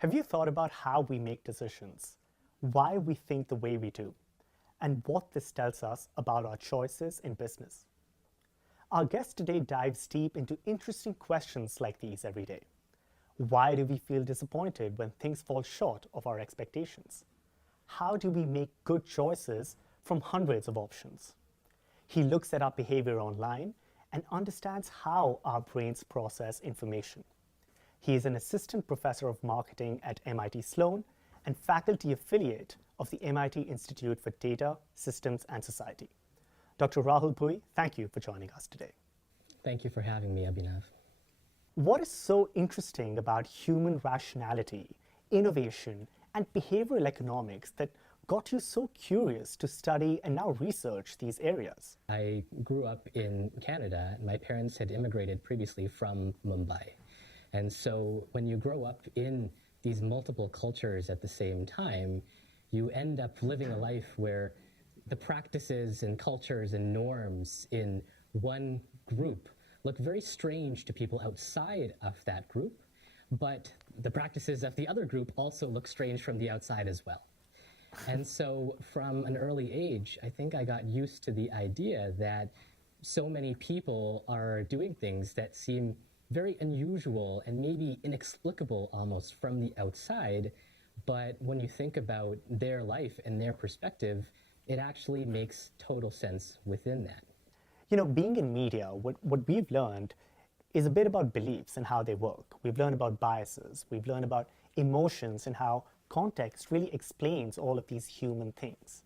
Have you thought about how we make decisions, why we think the way we do, and what this tells us about our choices in business? Our guest today dives deep into interesting questions like these every day. Why do we feel disappointed when things fall short of our expectations? How do we make good choices from hundreds of options? He looks at our behavior online and understands how our brains process information. He is an assistant professor of marketing at MIT Sloan and faculty affiliate of the MIT Institute for Data, Systems and Society. Dr. Rahul Bhui, thank you for joining us today. Thank you for having me, Abhinav. What is so interesting about human rationality, innovation, and behavioral economics that got you so curious to study and now research these areas? I grew up in Canada. My parents had immigrated previously from Mumbai. And so when you grow up in these multiple cultures at the same time, you end up living a life where the practices and cultures and norms in one group look very strange to people outside of that group, but the practices of the other group also look strange from the outside as well. And so from an early age, I think I got used to the idea that so many people are doing things that seem very unusual and maybe inexplicable almost from the outside, but when you think about their life and their perspective, it actually makes total sense within that. You know, being in media, what we've learned is a bit about beliefs and how they work. We've learned about biases. We've learned about emotions and how context really explains all of these human things.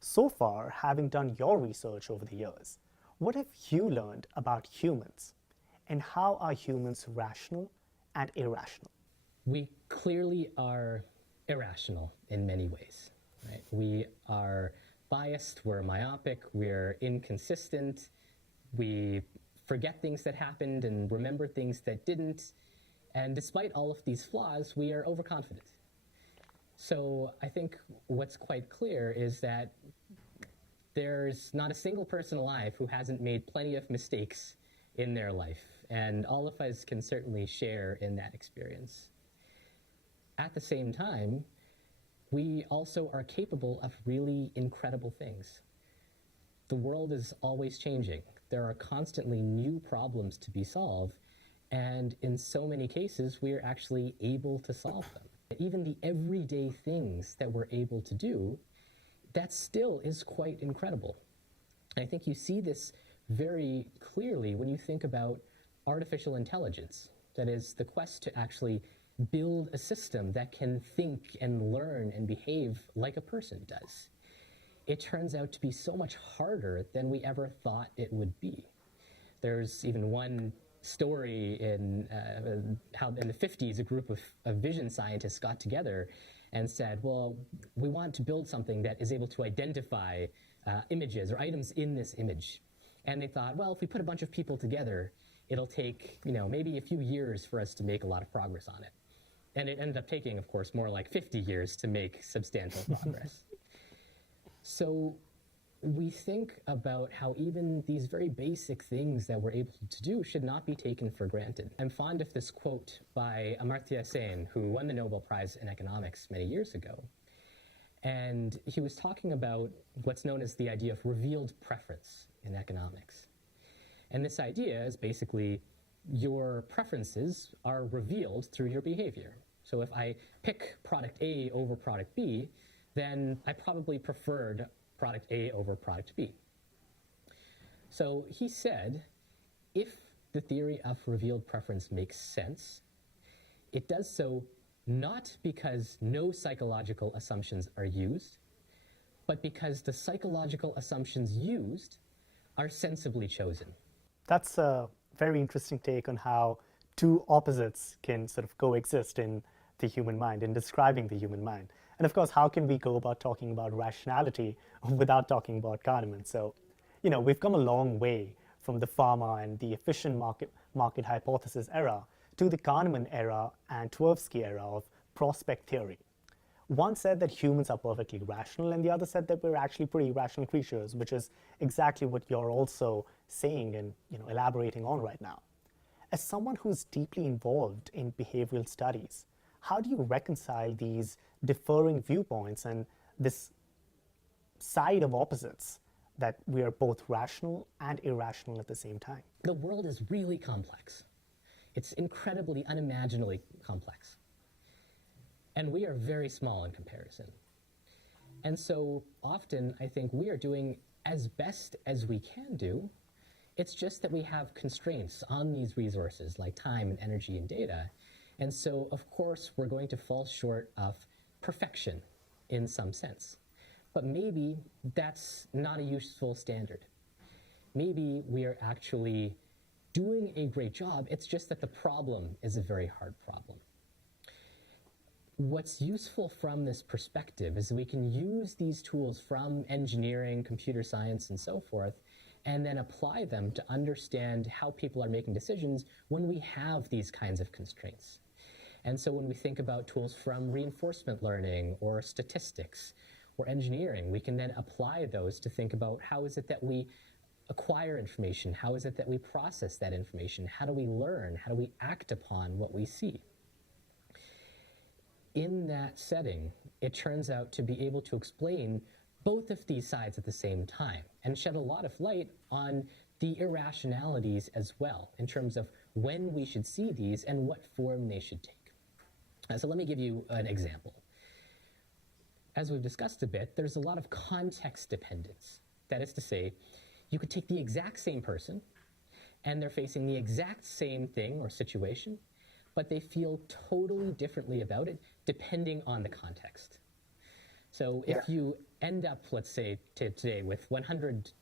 So far, having done your research over the years, what have you learned about humans? And how are humans rational and irrational? We clearly are irrational in many ways. Right? We are biased, we're myopic, we're inconsistent, we forget things that happened and remember things that didn't. And despite all of these flaws, we are overconfident. So I think what's quite clear is that there's not a single person alive who hasn't made plenty of mistakes in their life. And all of us can certainly share in that experience. At the same time, we also are capable of really incredible things. The world is always changing. There are constantly new problems to be solved, and in so many cases, we are actually able to solve them. Even the everyday things that we're able to do, that still is quite incredible. And I think you see this very clearly when you think about artificial intelligence. That is, the quest to actually build a system that can think and learn and behave like a person does. It turns out to be so much harder than we ever thought it would be. There's even one story in how in the 50s a group of vision scientists got together and said, well, we want to build something that is able to identify images or items in this image. And they thought, well, if we put a bunch of people together, it'll take, maybe a few years for us to make a lot of progress on it. And it ended up taking, of course, more like 50 years to make substantial progress. So we think about how even these very basic things that we're able to do should not be taken for granted. I'm fond of this quote by Amartya Sen, who won the Nobel Prize in economics many years ago. And he was talking about what's known as the idea of revealed preference in economics. And this idea is basically your preferences are revealed through your behavior. So if I pick product A over product B, then I probably preferred product A over product B. So he said, if the theory of revealed preference makes sense, it does so not because no psychological assumptions are used, but because the psychological assumptions used are sensibly chosen. That's a very interesting take on how two opposites can sort of coexist in the human mind, in describing the human mind. And of course, how can we go about talking about rationality without talking about Kahneman? So, we've come a long way from the pharma and the efficient market hypothesis era to the Kahneman era and Tversky era of prospect theory. One said that humans are perfectly rational, and the other said that we're actually pretty rational creatures, which is exactly what you're also saying and elaborating on right now. As someone who's deeply involved in behavioral studies, how do you reconcile these differing viewpoints and this side of opposites that we are both rational and irrational at the same time? The world is really complex. It's incredibly, unimaginably complex. And we are very small in comparison. And so often, I think we are doing as best as we can do. It's just that we have constraints on these resources like time and energy and data. And so, of course, we're going to fall short of perfection in some sense. But maybe that's not a useful standard. Maybe we are actually doing a great job. It's just that the problem is a very hard problem. What's useful from this perspective is that we can use these tools from engineering, computer science, and so forth, and then apply them to understand how people are making decisions when we have these kinds of constraints. And so when we think about tools from reinforcement learning or statistics or engineering, we can then apply those to think about how is it that we acquire information, how is it that we process that information, how do we learn, how do we act upon what we see. In that setting, it turns out to be able to explain both of these sides at the same time and shed a lot of light on the irrationalities as well in terms of when we should see these and what form they should take. So let me give you an example. As we've discussed a bit, there's a lot of context dependence. That is to say, you could take the exact same person and they're facing the exact same thing or situation, but they feel totally differently about it depending on the context. So if you end up, let's say, today with $100,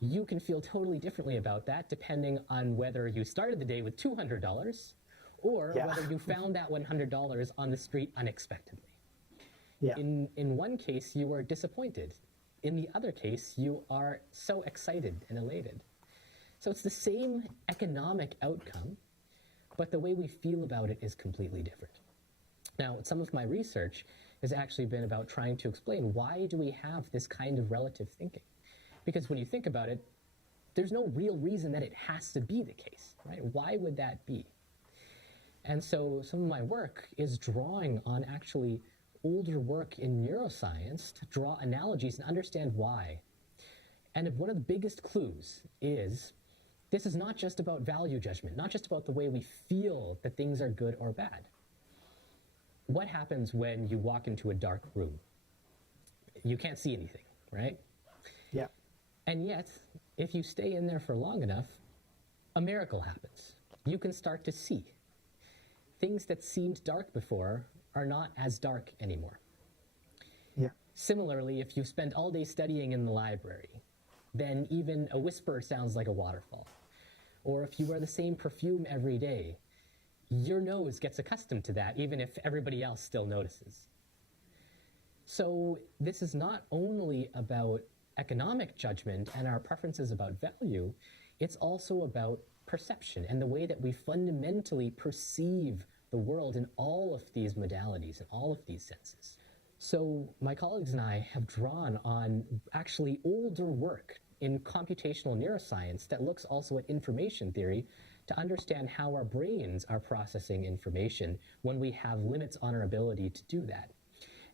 you can feel totally differently about that depending on whether you started the day with $200 or whether you found that $100 on the street unexpectedly. In one case, you are disappointed. In the other case, you are so excited and elated. So it's the same economic outcome, but the way we feel about it is completely different. Now, some of my research has actually been about trying to explain why do we have this kind of relative thinking? Because when you think about it, there's no real reason that it has to be the case, right? Why would that be? And so some of my work is drawing on actually older work in neuroscience to draw analogies and understand why. And one of the biggest clues is this is not just about value judgment, not just about the way we feel that things are good or bad. What happens when you walk into a dark room? You can't see anything, right? Yeah. And yet, if you stay in there for long enough, a miracle happens. You can start to see. Things that seemed dark before are not as dark anymore. Yeah. Similarly, if you spend all day studying in the library, then even a whisper sounds like a waterfall. Or if you wear the same perfume every day, your nose gets accustomed to that, even if everybody else still notices. So this is not only about economic judgment and our preferences about value, it's also about perception and the way that we fundamentally perceive the world in all of these modalities and all of these senses. So my colleagues and I have drawn on actually older work in computational neuroscience that looks also at information theory to understand how our brains are processing information when we have limits on our ability to do that.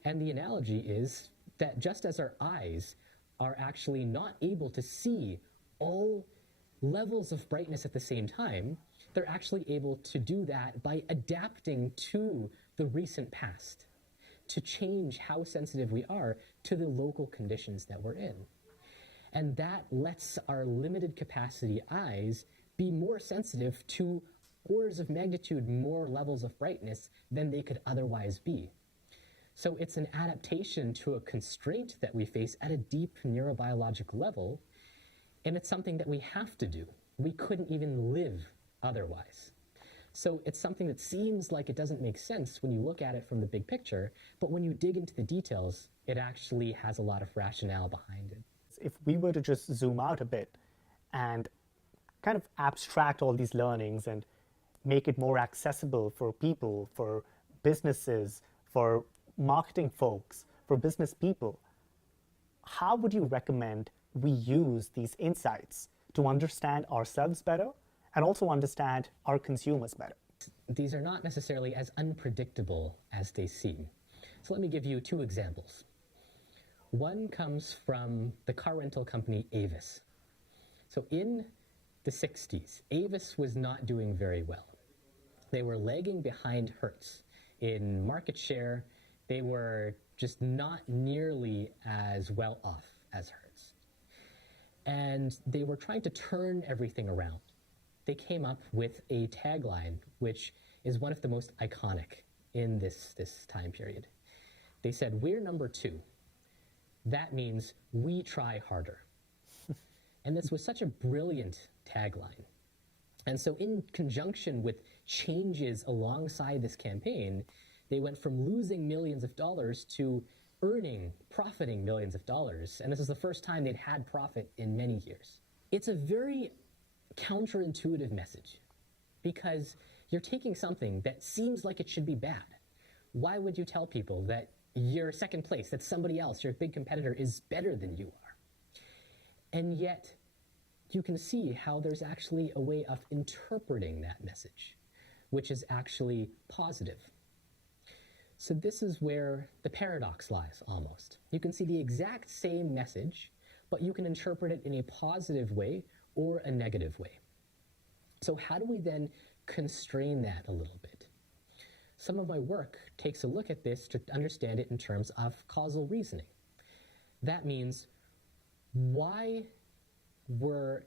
And the analogy is that just as our eyes are actually not able to see all levels of brightness at the same time, they're actually able to do that by adapting to the recent past, to change how sensitive we are to the local conditions that we're in. And that lets our limited capacity eyes be more sensitive to orders of magnitude more levels of brightness than they could otherwise be. So it's an adaptation to a constraint that we face at a deep neurobiological level, and it's something that we have to do. We couldn't even live otherwise. So it's something that seems like it doesn't make sense when you look at it from the big picture, but when you dig into the details, it actually has a lot of rationale behind it. If we were to just zoom out a bit and kind of abstract all these learnings and make it more accessible for people, for businesses, for marketing folks, for business people, how would you recommend we use these insights to understand ourselves better and also understand our consumers better? these are not necessarily as unpredictable as they seem. So let me give you two examples. One comes from the car rental company Avis. So in the 60s, Avis was not doing very well. They were lagging behind Hertz in market share. They were just not nearly as well off as Hertz. And they were trying to turn everything around. They came up with a tagline, which is one of the most iconic in this time period. They said, "We're number two. That means we try harder." And this was such a brilliant tagline. And so in conjunction with changes alongside this campaign, they went from losing millions of dollars to profiting millions of dollars. And this is the first time they'd had profit in many years. It's a very counterintuitive message because you're taking something that seems like it should be bad. Why would you tell people that you're second place, that somebody else, your big competitor, is better than you are? And yet, you can see how there's actually a way of interpreting that message, which is actually positive. So this is where the paradox lies, almost. You can see the exact same message, but you can interpret it in a positive way or a negative way. So how do we then constrain that a little bit? Some of my work takes a look at this to understand it in terms of causal reasoning. That means, why were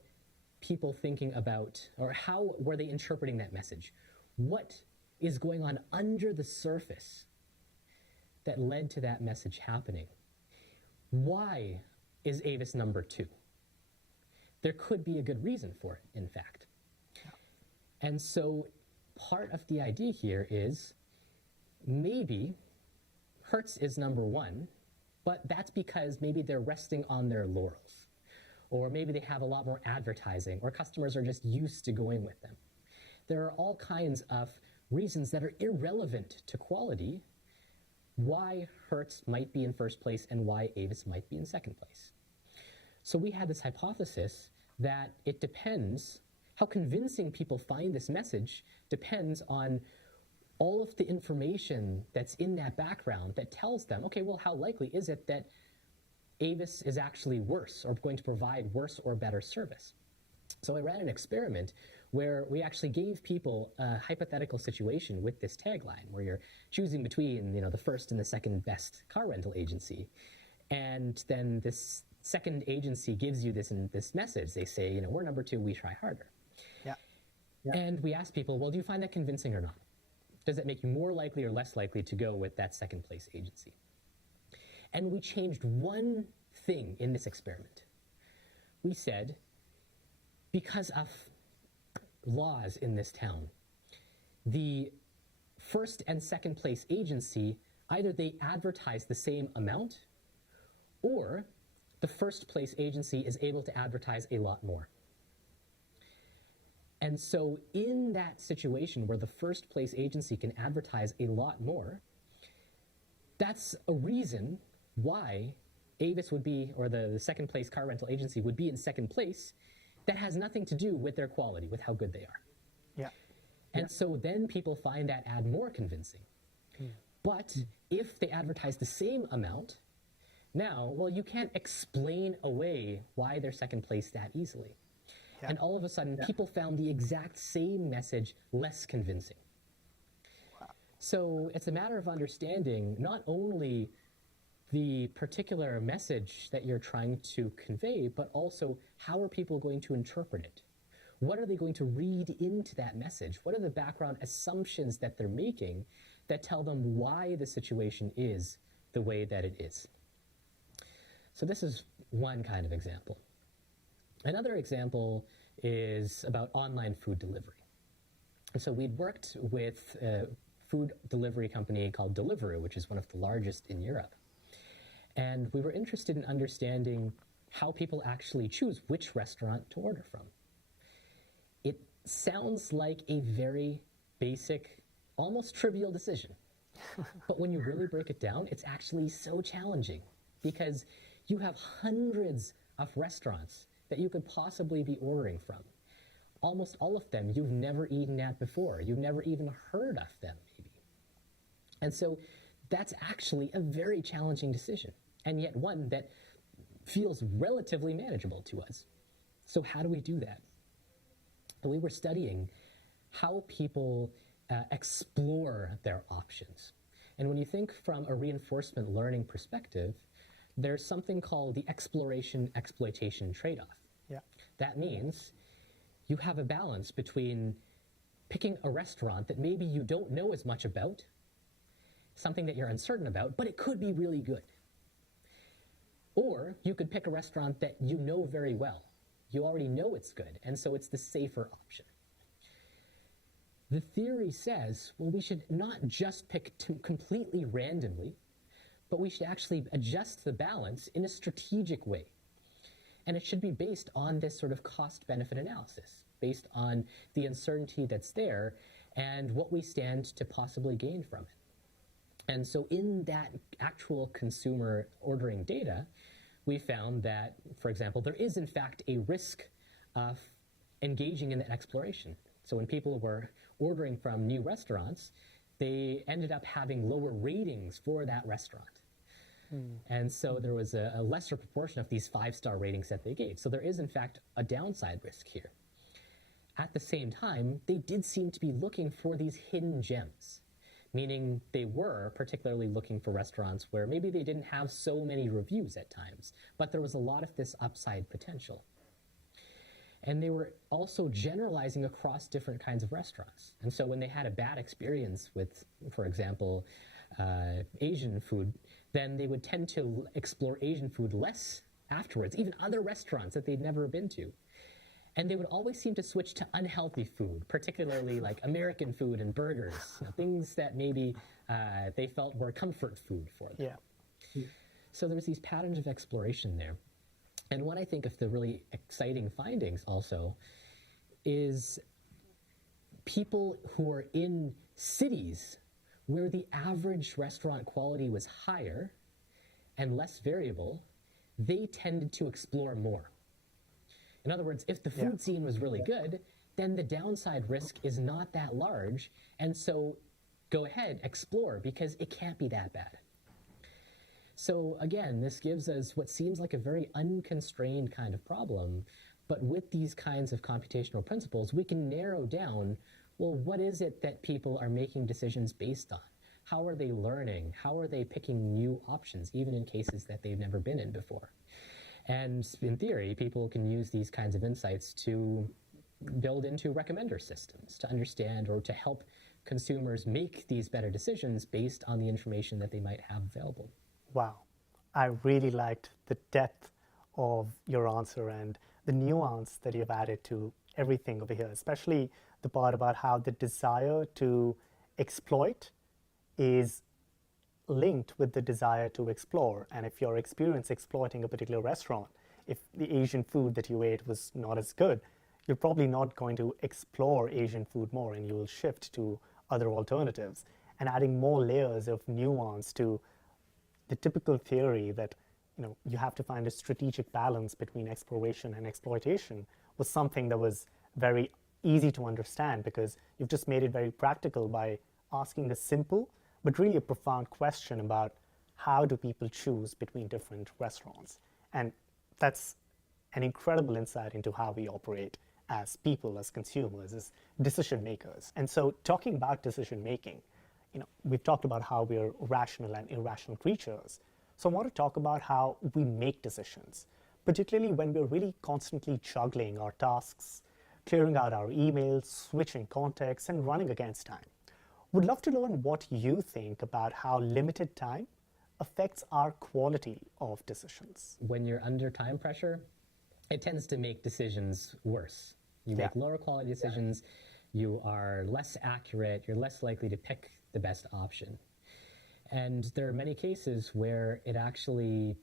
people thinking about, or how were they interpreting that message? What is going on under the surface that led to that message happening? Why is Avis number two? There could be a good reason for it, in fact. And so part of the idea here is, maybe Hertz is number one, but that's because maybe they're resting on their laurels. Or maybe they have a lot more advertising, or customers are just used to going with them. There are all kinds of reasons that are irrelevant to quality why Hertz might be in first place and why Avis might be in second place. So we had this hypothesis that it depends, how convincing people find this message depends on all of the information that's in that background that tells them, okay, well, how likely is it that Avis is actually worse or going to provide worse or better service? So I ran an experiment where we actually gave people a hypothetical situation with this tagline, where you're choosing between, the first and the second best car rental agency. And then this second agency gives you this message. They say, we're number two, we try harder. Yeah. And we asked people, well, do you find that convincing or not? Does that make you more likely or less likely to go with that second place agency? And we changed one thing in this experiment. We said, because of laws in this town, the first and second place agency, either they advertise the same amount, or the first place agency is able to advertise a lot more. And so in that situation where the first place agency can advertise a lot more, that's a reason why Avis would be, or the second place car rental agency would be in second place. That has nothing to do with their quality, with how good they are. Yeah. And so then people find that ad more convincing. But if they advertise the same amount, now, well, you can't explain away why they're second place that easily. Yeah. And all of a sudden, people found the exact same message less convincing. Wow. So it's a matter of understanding not only the particular message that you're trying to convey, but also how are people going to interpret it? What are they going to read into that message? What are the background assumptions that they're making that tell them why the situation is the way that it is? So this is one kind of example. Another example is about online food delivery. And so we'd worked with a food delivery company called Deliveroo, which is one of the largest in Europe. And we were interested in understanding how people actually choose which restaurant to order from. It sounds like a very basic, almost trivial decision. But when you really break it down, it's actually so challenging because you have hundreds of restaurants that you could possibly be ordering from. almost all of them you've never eaten at before. You've never even heard of them, maybe. And so that's actually a very challenging decision, and yet one that feels relatively manageable to us. So how do we do that? We were studying how people explore their options. And when you think from a reinforcement learning perspective, there's something called the exploration-exploitation trade-off. Yeah. That means you have a balance between picking a restaurant that maybe you don't know as much about, something that you're uncertain about, but it could be really good. Or you could pick a restaurant that you know very well. You already know it's good, and so it's the safer option. The theory says, well, we should not just pick completely randomly, but we should actually adjust the balance in a strategic way. And it should be based on this sort of cost-benefit analysis, based on the uncertainty that's there and what we stand to possibly gain from it. And so in that actual consumer ordering data, we found that, for example, there is in fact a risk of engaging in that exploration. So when people were ordering from new restaurants, they ended up having lower ratings for that restaurant. And so there was a lesser proportion of these 5-star ratings that they gave. So there is in fact a downside risk here. At the same time, they did seem to be looking for these hidden gems, meaning they were particularly looking for restaurants where maybe they didn't have so many reviews at times, but there was a lot of this upside potential. And they were also generalizing across different kinds of restaurants. And so when they had a bad experience with, for example, Asian food, then they would tend to explore Asian food less afterwards, even other restaurants that they'd never been to. And they would always seem to switch to unhealthy food, particularly like American food and burgers, things that maybe they felt were comfort food for them. Yeah. So there's these patterns of exploration there. And what I think of the really exciting findings also is people who are in cities where the average restaurant quality was higher and less variable, they tended to explore more. In other words, if the food scene was really good, then the downside risk is not that large, and so go ahead, explore, because it can't be that bad. So again, this gives us what seems like a very unconstrained kind of problem, but with these kinds of computational principles, we can narrow down, well, what is it that people are making decisions based on? How are they learning? How are they picking new options, even in cases that they've never been in before? And in theory, people can use these kinds of insights to build into recommender systems, to understand or to help consumers make these better decisions based on the information that they might have available. Wow. I really liked the depth of your answer and the nuance that you've added to everything over here, especially the part about how the desire to exploit is linked with the desire to explore. And if you're experienced exploiting a particular restaurant, if the Asian food that you ate was not as good, you're probably not going to explore Asian food more, and you will shift to other alternatives. And adding more layers of nuance to the typical theory that you have to find a strategic balance between exploration and exploitation was something that was very easy to understand, because you've just made it very practical by asking a simple but really a profound question about how do people choose between different restaurants. And that's an incredible insight into how we operate as people, as consumers, as decision makers. And so talking about decision making, we've talked about how we're rational and irrational creatures. So I want to talk about how we make decisions, particularly when we're really constantly juggling our tasks, clearing out our emails, switching contexts, and running against time. Would love to learn what you think about how limited time affects our quality of decisions. When you're under time pressure, it tends to make decisions worse. You make lower quality decisions, you are less accurate, you're less likely to pick the best option. And there are many cases where it actually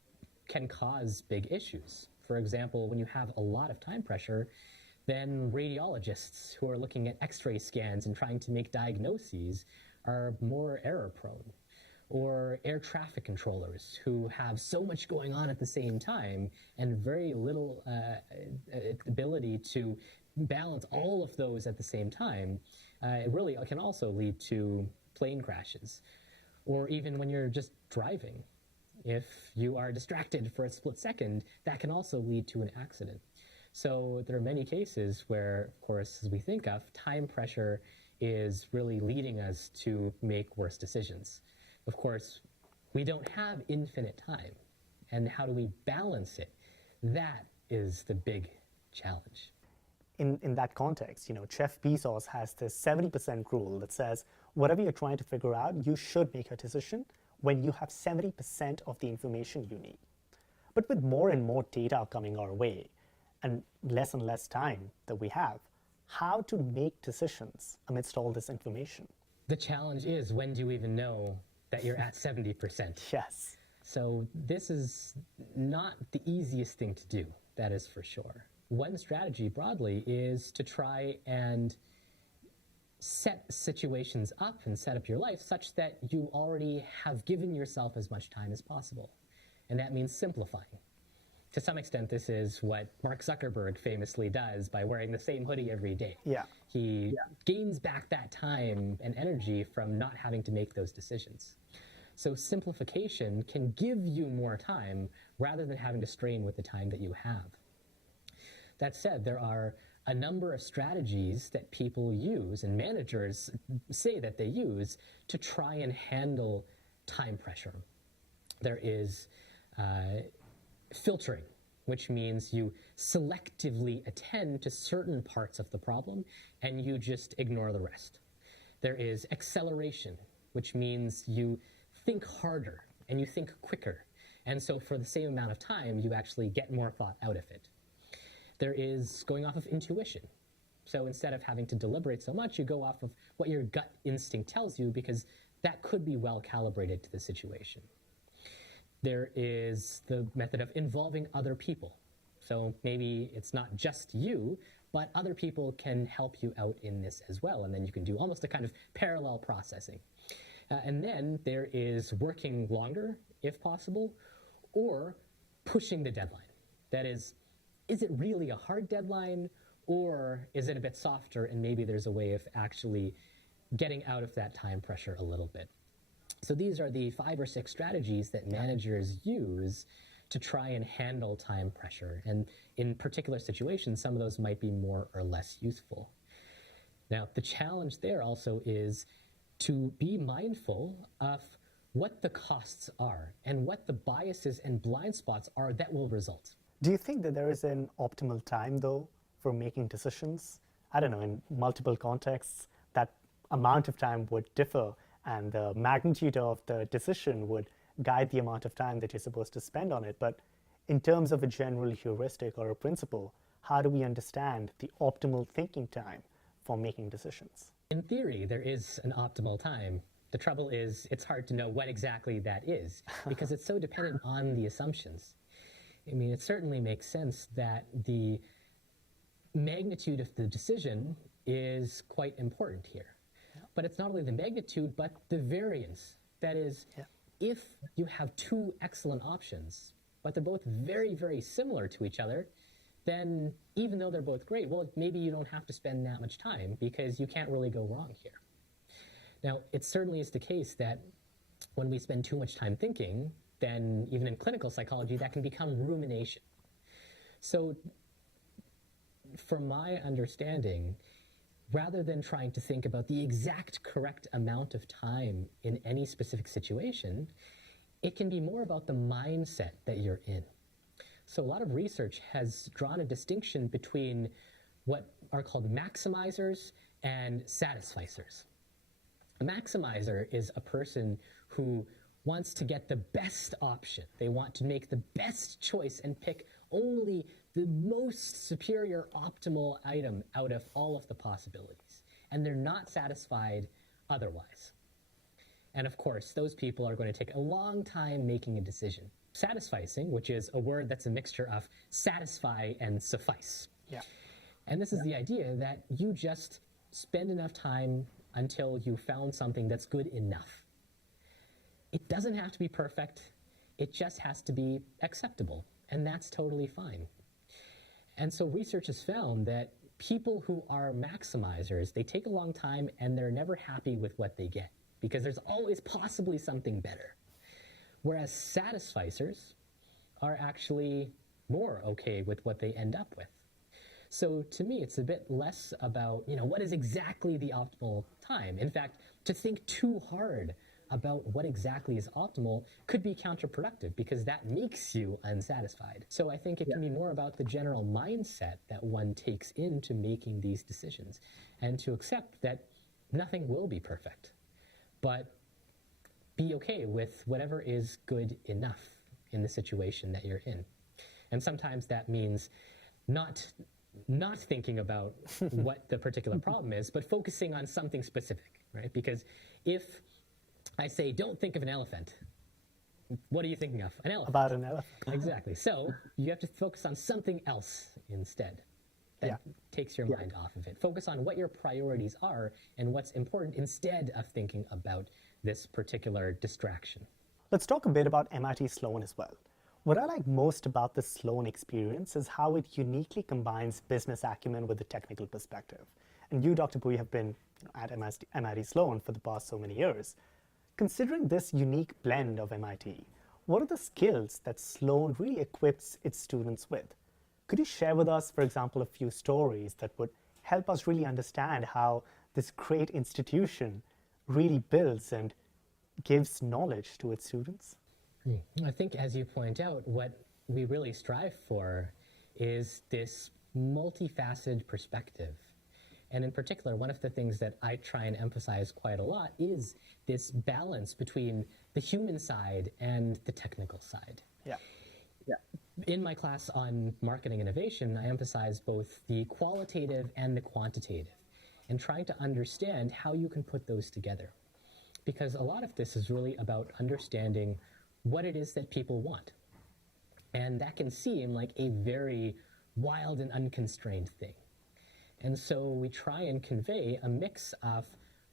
can cause big issues. For example, when you have a lot of time pressure, then radiologists who are looking at X-ray scans and trying to make diagnoses are more error prone. Or air traffic controllers who have so much going on at the same time and very little ability to balance all of those at the same time, it really can also lead to plane crashes. Or even when you're just driving. If you are distracted for a split second, that can also lead to an accident. So there are many cases where, of course, as we think of, time pressure is really leading us to make worse decisions. Of course, we don't have infinite time. And how do we balance it? That is the big challenge. In that context, Jeff Bezos has this 70% rule that says whatever you're trying to figure out, you should make a decision when you have 70% of the information you need. But with more and more data coming our way and less time that we have, how to make decisions amidst all this information? The challenge is, when do you even know that you're at 70%? Yes. So this is not the easiest thing to do, that is for sure. One strategy broadly is to try and set situations up and set up your life such that you already have given yourself as much time as possible. And that means simplifying. To some extent, this is what Mark Zuckerberg famously does by wearing the same hoodie every day. Yeah. He gains back that time and energy from not having to make those decisions. So simplification can give you more time rather than having to strain with the time that you have. That said, there are a number of strategies that people use, and managers say that they use, to try and handle time pressure. There is filtering, which means you selectively attend to certain parts of the problem and you just ignore the rest. There is acceleration, which means you think harder and you think quicker. And so for the same amount of time, you actually get more thought out of it. There is going off of intuition. So instead of having to deliberate so much, you go off of what your gut instinct tells you, because that could be well calibrated to the situation. There is the method of involving other people. So maybe it's not just you, but other people can help you out in this as well. And then you can do almost a kind of parallel processing. And then there is working longer, if possible, or pushing the deadline. That is it really a hard deadline, or is it a bit softer and maybe there's a way of actually getting out of that time pressure a little bit? So these are the 5 or 6 strategies that managers use to try and handle time pressure. And in particular situations, some of those might be more or less useful. Now, the challenge there also is to be mindful of what the costs are and what the biases and blind spots are that will result. Do you think that there is an optimal time, though, for making decisions? I don't know, in multiple contexts, that amount of time would differ, and the magnitude of the decision would guide the amount of time that you're supposed to spend on it. But in terms of a general heuristic or a principle, how do we understand the optimal thinking time for making decisions? In theory, there is an optimal time. The trouble is, it's hard to know what exactly that is, because it's so dependent on the assumptions. I mean, it certainly makes sense that the magnitude of the decision is quite important here. But it's not only the magnitude, but the variance. That is, if you have 2 excellent options, but they're both very, very similar to each other, then even though they're both great, well, maybe you don't have to spend that much time because you can't really go wrong here. Now, it certainly is the case that when we spend too much time thinking, then even in clinical psychology, that can become rumination. So from my understanding, rather than trying to think about the exact correct amount of time in any specific situation, it can be more about the mindset that you're in. So a lot of research has drawn a distinction between what are called maximizers and satisficers. A maximizer is a person who wants to get the best option. They want to make the best choice and pick only the most superior optimal item out of all of the possibilities. And they're not satisfied otherwise. And of course, those people are going to take a long time making a decision. Satisficing, which is a word that's a mixture of satisfy and suffice. Yeah. And this is the idea that you just spend enough time until you found something that's good enough. It doesn't have to be perfect. It just has to be acceptable. And that's totally fine. And so research has found that people who are maximizers, they take a long time and they're never happy with what they get because there's always possibly something better. Whereas satisficers are actually more okay with what they end up with. So to me, it's a bit less about, what is exactly the optimal time. In fact, to think too hard about what exactly is optimal could be counterproductive because that makes you unsatisfied. So I think it can be more about the general mindset that one takes into making these decisions and to accept that nothing will be perfect, but be okay with whatever is good enough in the situation that you're in. And sometimes that means not thinking about what the particular problem is, but focusing on something specific, right? Because if I say, don't think of an elephant, what are you thinking of? An elephant. About an elephant. Exactly. So you have to focus on something else instead that takes your mind off of it. Focus on what your priorities are and what's important instead of thinking about this particular distraction. Let's talk a bit about MIT Sloan as well. What I like most about the Sloan experience is how it uniquely combines business acumen with the technical perspective. And you, Dr. Bhui, have been at MIT Sloan for the past so many years. Considering this unique blend of MIT, what are the skills that Sloan really equips its students with? Could you share with us, for example, a few stories that would help us really understand how this great institution really builds and gives knowledge to its students? I think, as you point out, what we really strive for is this multifaceted perspective. And in particular, one of the things that I try and emphasize quite a lot is this balance between the human side and the technical side. Yeah. In my class on marketing innovation, I emphasize both the qualitative and the quantitative, and trying to understand how you can put those together. Because a lot of this is really about understanding what it is that people want. And that can seem like a very wild and unconstrained thing. And so we try and convey a mix of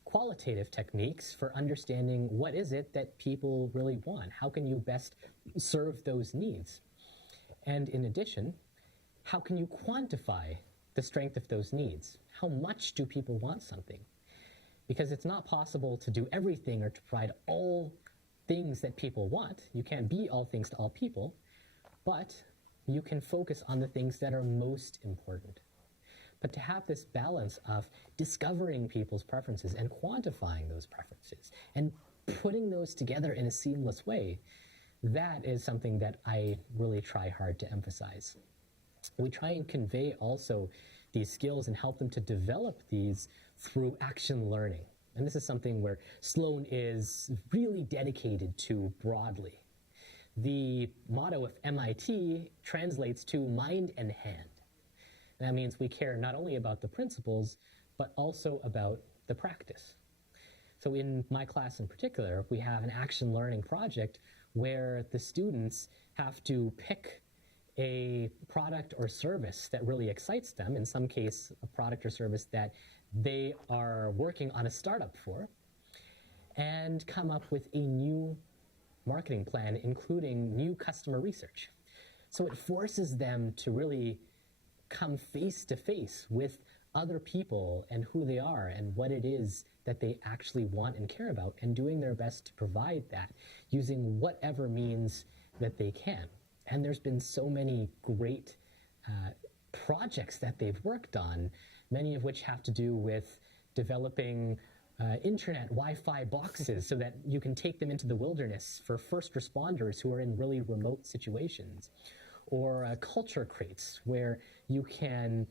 qualitative techniques for understanding what is it that people really want. How can you best serve those needs? And in addition, how can you quantify the strength of those needs? How much do people want something? Because it's not possible to do everything or to provide all things that people want. You can't be all things to all people, but you can focus on the things that are most important. But to have this balance of discovering people's preferences and quantifying those preferences and putting those together in a seamless way, that is something that I really try hard to emphasize. We try and convey also these skills and help them to develop these through action learning. And this is something where Sloan is really dedicated to broadly. The motto of MIT translates to mind and hand. That means we care not only about the principles, but also about the practice. So in my class in particular, we have an action learning project where the students have to pick a product or service that really excites them, in some case, a product or service that they are working on a startup for, and come up with a new marketing plan, including new customer research. So it forces them to really come face to face with other people and who they are and what it is that they actually want and care about, and doing their best to provide that using whatever means that they can. And there's been so many great projects that they've worked on, many of which have to do with developing internet Wi-Fi boxes so that you can take them into the wilderness for first responders who are in really remote situations, or culture crates where you can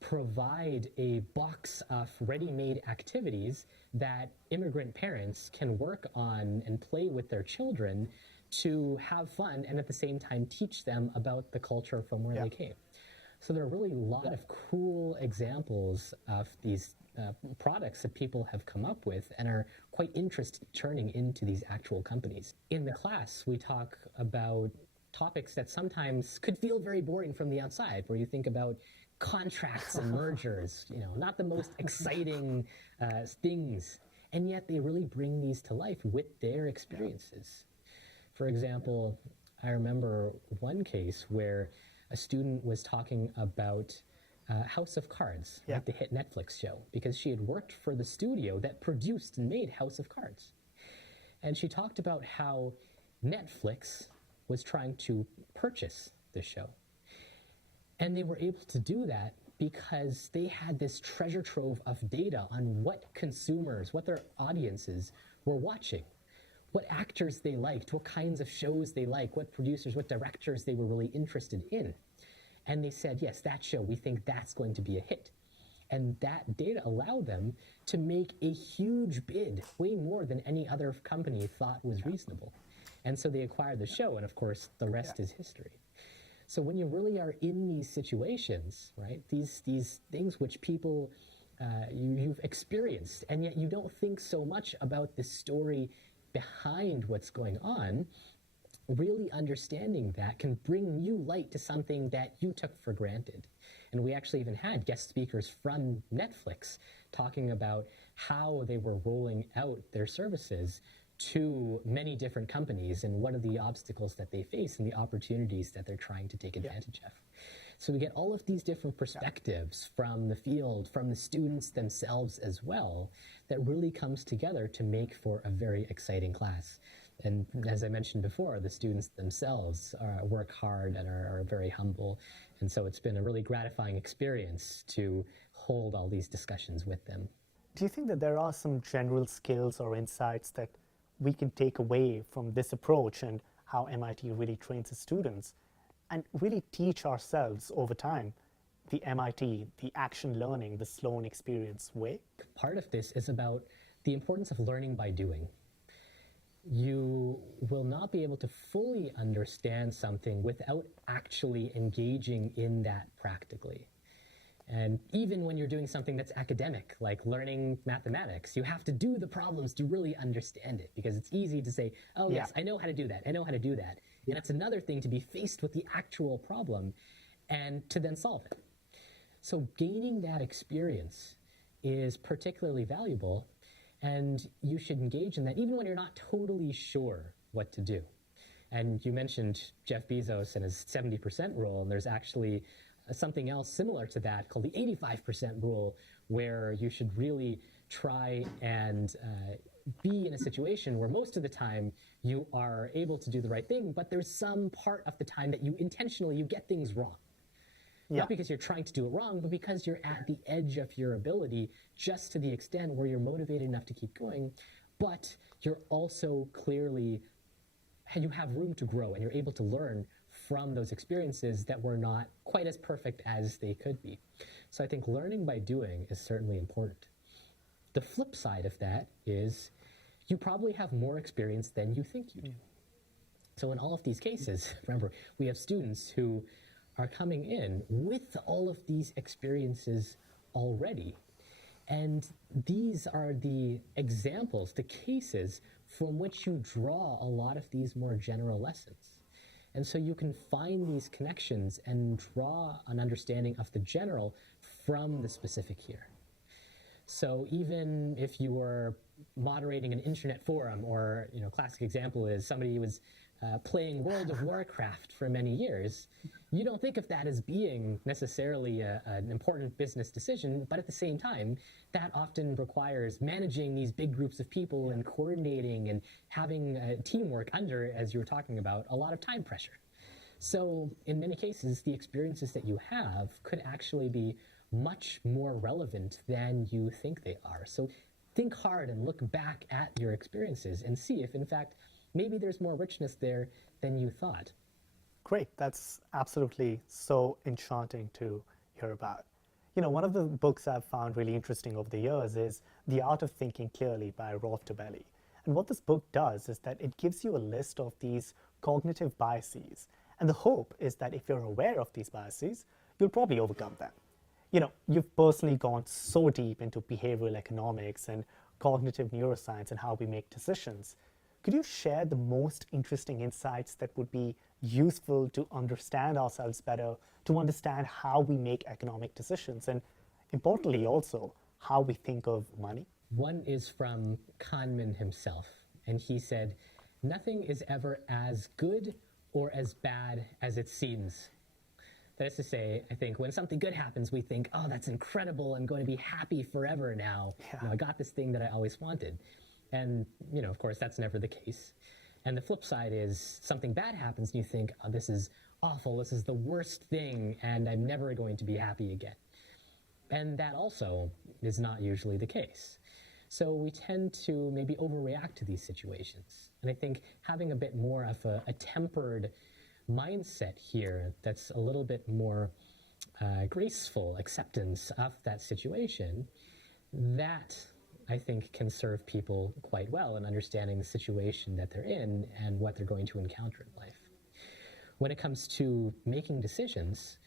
provide a box of ready-made activities that immigrant parents can work on and play with their children to have fun and at the same time teach them about the culture from where they came. So there are really a lot of cool examples of these products that people have come up with and are quite interested in turning into these actual companies. In the class, we talk about topics that sometimes could feel very boring from the outside, where you think about contracts and mergers, not the most exciting things, and yet they really bring these to life with their experiences. For example, I remember one case where a student was talking about House of Cards, Yeah. right, the hit Netflix show, because she had worked for the studio that produced and made House of Cards. And she talked about how Netflix was trying to purchase the show. And they were able to do that because they had this treasure trove of data on what consumers, what their audiences were watching, what actors they liked, what kinds of shows they liked, what producers, what directors they were really interested in. And they said, yes, that show, we think that's going to be a hit. And that data allowed them to make a huge bid, way more than any other company thought was reasonable. And so they acquired the show, and of course, the rest is history. So when you really are in these situations, right, these things which people, you've experienced, and yet you don't think so much about the story behind what's going on, really understanding that can bring new light to something that you took for granted. And we actually even had guest speakers from Netflix talking about how they were rolling out their services to many different companies and what are the obstacles that they face and the opportunities that they're trying to take advantage of. So we get all of these different perspectives from the field, from the students themselves as well, that really comes together to make for a very exciting class. And as I mentioned before, the students themselves work hard and are very humble. And so it's been a really gratifying experience to hold all these discussions with them. Do you think that there are some general skills or insights that we can take away from this approach and how MIT really trains its students and really teach ourselves over time the MIT, the action learning, the Sloan experience way? Part of this is about the importance of learning by doing. You will not be able to fully understand something without actually engaging in that practically. And even when you're doing something that's academic, like learning mathematics, you have to do the problems to really understand it, because it's easy to say, oh yes, I know how to do that, I know how to do that. And it's another thing to be faced with the actual problem and to then solve it. So gaining that experience is particularly valuable, and you should engage in that even when you're not totally sure what to do. And you mentioned Jeff Bezos and his 70% rule, and there's actually something else similar to that called the 85% rule, where you should really try and be in a situation where most of the time you are able to do the right thing, but there's some part of the time that you intentionally get things wrong. Not because you're trying to do it wrong, but because you're at the edge of your ability, just to the extent where you're motivated enough to keep going, but you're also clearly, you have room to grow and you're able to learn from those experiences that were not quite as perfect as they could be. So I think learning by doing is certainly important. The flip side of that is you probably have more experience than you think you do. So in all of these cases, remember, we have students who are coming in with all of these experiences already. And these are the examples, the cases from which you draw a lot of these more general lessons. And so you can find these connections and draw an understanding of the general from the specific here. So even if you were moderating an internet forum, or, classic example is somebody was playing World of Warcraft for many years, you don't think of that as being necessarily an important business decision, but at the same time, that often requires managing these big groups of people and coordinating and having teamwork under, as you were talking about, a lot of time pressure. So in many cases, the experiences that you have could actually be much more relevant than you think they are. So think hard and look back at your experiences and see if, in fact, maybe there's more richness there than you thought. Great. That's absolutely so enchanting to hear about. One of the books I've found really interesting over the years is The Art of Thinking Clearly by Rolf Dobelli. And what this book does is that it gives you a list of these cognitive biases. And the hope is that if you're aware of these biases, you'll probably overcome them. You've personally gone so deep into behavioral economics and cognitive neuroscience and how we make decisions. Could you share the most interesting insights that would be useful to understand ourselves better, to understand how we make economic decisions, and importantly also, how we think of money? One is from Kahneman himself, and he said, "Nothing is ever as good or as bad as it seems." That is to say, I think when something good happens, we think, oh, that's incredible. I'm going to be happy forever now. I got this thing that I always wanted. And, of course, that's never the case. And the flip side is something bad happens and you think, oh, this is awful. This is the worst thing, and I'm never going to be happy again. And that also is not usually the case. So we tend to maybe overreact to these situations. And I think having a bit more of a tempered mindset here that's a little bit more graceful acceptance of that situation, that I think can serve people quite well in understanding the situation that they're in and what they're going to encounter in life. When it comes to making decisions,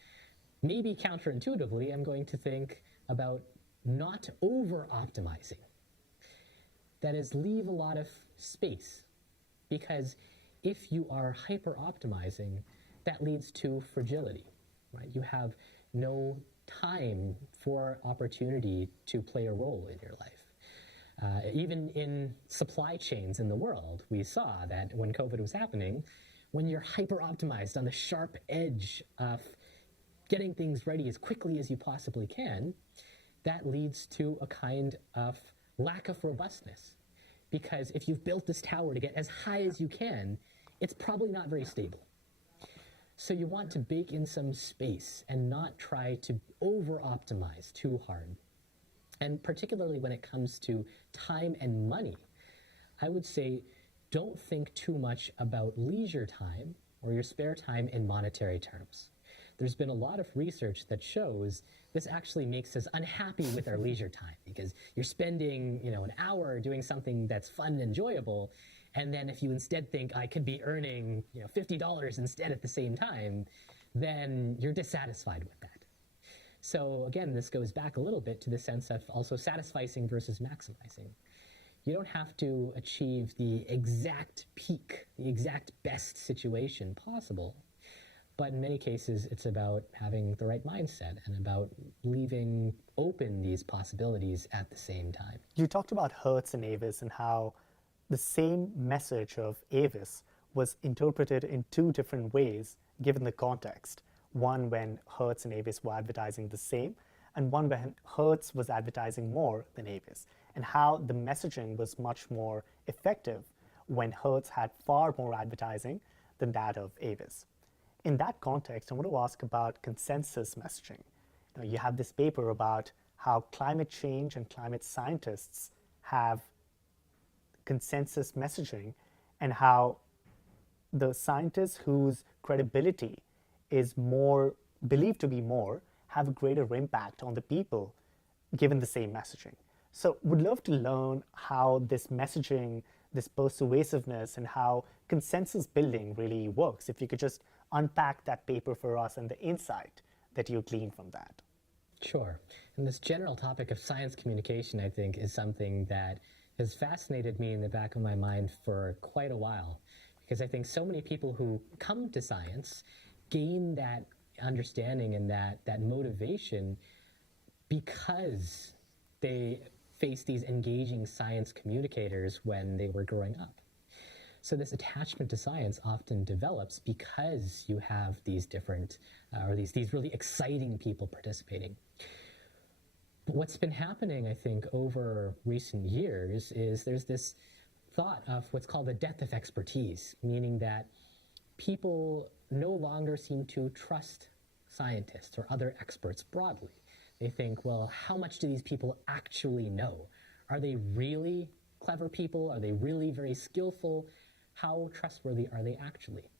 maybe counterintuitively, I'm going to think about not over-optimizing. That is, leave a lot of space, because if you are hyper-optimizing, that leads to fragility, right? You have no time for opportunity to play a role in your life. Even in supply chains in the world, we saw that when COVID was happening, when you're hyper-optimized on the sharp edge of getting things ready as quickly as you possibly can, that leads to a kind of lack of robustness. Because if you've built this tower to get as high as you can, it's probably not very stable. So you want to bake in some space and not try to over-optimize too hard. And particularly when it comes to time and money, I would say don't think too much about leisure time or your spare time in monetary terms. There's been a lot of research that shows this actually makes us unhappy with our leisure time, because you're spending, an hour doing something that's fun and enjoyable, and then if you instead think I could be earning, $50 instead at the same time, then you're dissatisfied with that. So again, this goes back a little bit to the sense of also satisficing versus maximizing. You don't have to achieve the exact peak, the exact best situation possible. But in many cases, it's about having the right mindset and about leaving open these possibilities at the same time. You talked about Hertz and Avis and how the same message of Avis was interpreted in two different ways given the context. One when Hertz and Avis were advertising the same, and one when Hertz was advertising more than Avis, and how the messaging was much more effective when Hertz had far more advertising than that of Avis. In that context, I want to ask about consensus messaging. You have this paper about how climate change and climate scientists have consensus messaging, and how the scientists whose credibility is more believed to be more have a greater impact on the people given the same messaging. So would love to learn how this messaging, this persuasiveness, and how consensus building really works. If you could just unpack that paper for us and the insight that you gleaned from that. Sure. And this general topic of science communication, I think, is something that has fascinated me in the back of my mind for quite a while. Because I think so many people who come to science gain that understanding and that motivation because they faced these engaging science communicators when they were growing up. So this attachment to science often develops because you have these different, or these really exciting people participating. But what's been happening, I think, over recent years is there's this thought of what's called the death of expertise, meaning that people no longer seem to trust scientists or other experts broadly. They think, well, how much do these people actually know? Are they really clever people? Are they really very skillful? How trustworthy are they actually?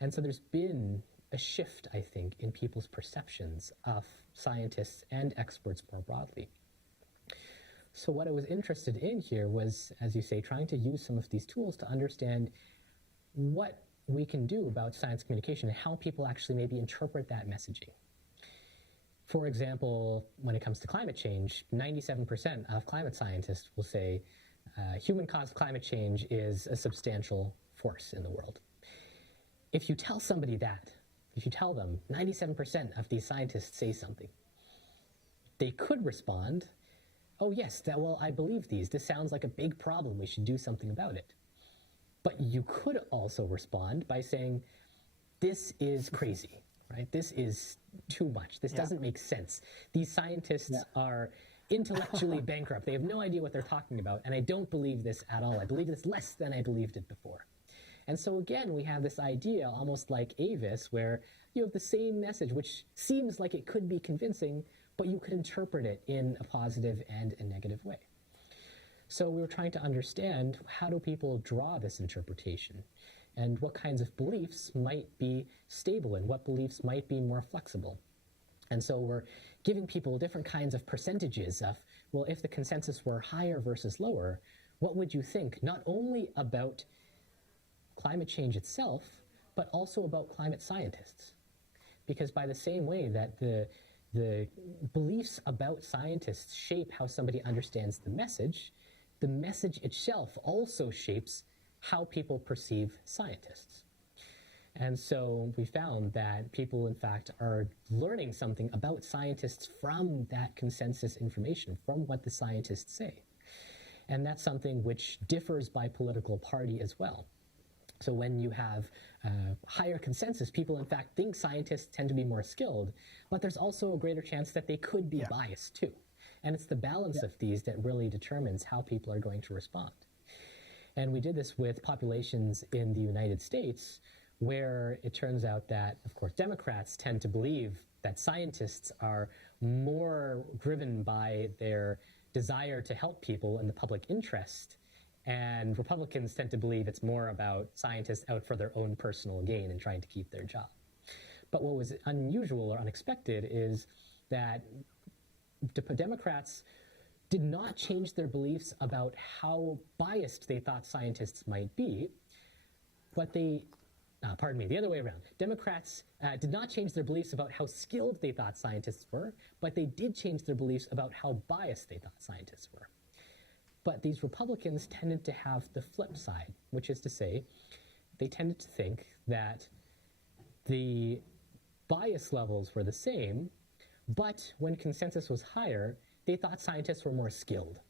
And so there's been a shift, I think, in people's perceptions of scientists and experts more broadly. So what I was interested in here was, as you say, trying to use some of these tools to understand what we can do about science communication and how people actually maybe interpret that messaging. For example, when it comes to climate change, 97% of climate scientists will say human-caused climate change is a substantial force in the world. If you tell somebody that, if you tell them 97% of these scientists say something, they could respond, oh yes, well, I believe these. This sounds like a big problem. We should do something about it. But you could also respond by saying, this is crazy. right? This is too much. This doesn't make sense. These scientists are intellectually bankrupt. They have no idea what they're talking about, and I don't believe this at all. I believe this less than I believed it before. And so again, we have this idea, almost like Avis, where you have the same message, which seems like it could be convincing, but you could interpret it in a positive and a negative way. So we were trying to understand, how do people draw this interpretation? And what kinds of beliefs might be stable, and what beliefs might be more flexible? And so we're giving people different kinds of percentages of, well, if the consensus were higher versus lower, what would you think, not only about climate change itself, but also about climate scientists? Because by the same way that the beliefs about scientists shape how somebody understands the message itself also shapes how people perceive scientists. And so we found that people, in fact, are learning something about scientists from that consensus information, from what the scientists say. And that's something which differs by political party as well. So when you have higher consensus, people, in fact, think scientists tend to be more skilled, but there's also a greater chance that they could be biased too. And it's the balance of these that really determines how people are going to respond. And we did this with populations in the United States, where it turns out that, of course, Democrats tend to believe that scientists are more driven by their desire to help people in the public interest, and Republicans tend to believe it's more about scientists out for their own personal gain and trying to keep their job. But what was unusual or unexpected is that Democrats did not change their beliefs about how biased they thought scientists might be, but the other way around. Democrats did not change their beliefs about how skilled they thought scientists were, but they did change their beliefs about how biased they thought scientists were. But these Republicans tended to have the flip side, which is to say, they tended to think that the bias levels were the same, but when consensus was higher, they thought scientists were more skilled.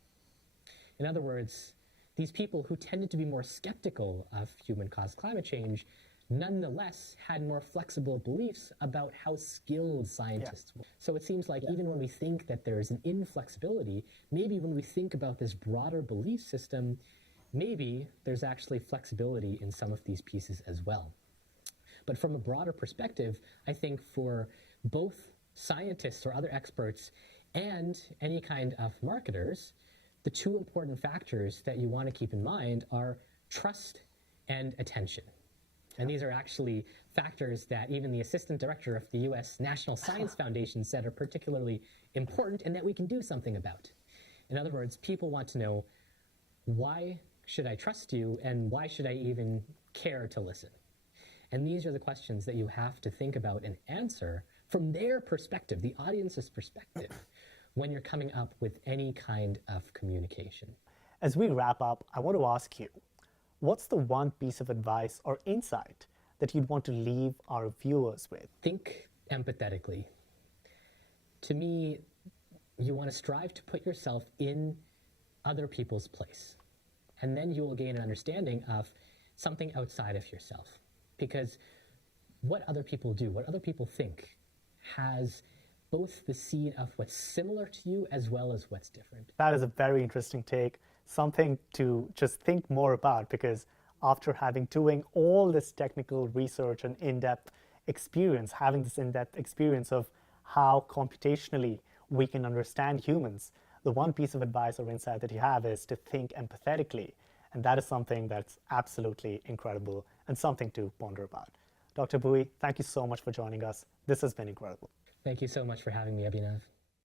In other words, these people who tended to be more skeptical of human-caused climate change nonetheless had more flexible beliefs about how skilled scientists were. So it seems like even when we think that there is an inflexibility, maybe when we think about this broader belief system, maybe there's actually flexibility in some of these pieces as well. But from a broader perspective, I think for both scientists or other experts and any kind of marketers, the two important factors that you want to keep in mind are trust and attention. And these are actually factors that even the assistant director of the US National Science Foundation said are particularly important and that we can do something about. In other words, people want to know, why should I trust you, and why should I even care to listen? And these are the questions that you have to think about and answer from their perspective, the audience's perspective, when you're coming up with any kind of communication. As we wrap up, I want to ask you, what's the one piece of advice or insight that you'd want to leave our viewers with? Think empathetically. To me, you want to strive to put yourself in other people's place. And then you will gain an understanding of something outside of yourself. Because what other people do, what other people think, has both the seed of what's similar to you as well as what's different. That is a very interesting take, something to just think more about, because after doing all this technical research and in-depth experience, having this in-depth experience of how computationally we can understand humans, the one piece of advice or insight that you have is to think empathetically. And that is something that's absolutely incredible and something to ponder about. Dr. Bhui, thank you so much for joining us. This has been incredible. Thank you so much for having me, Abhinav.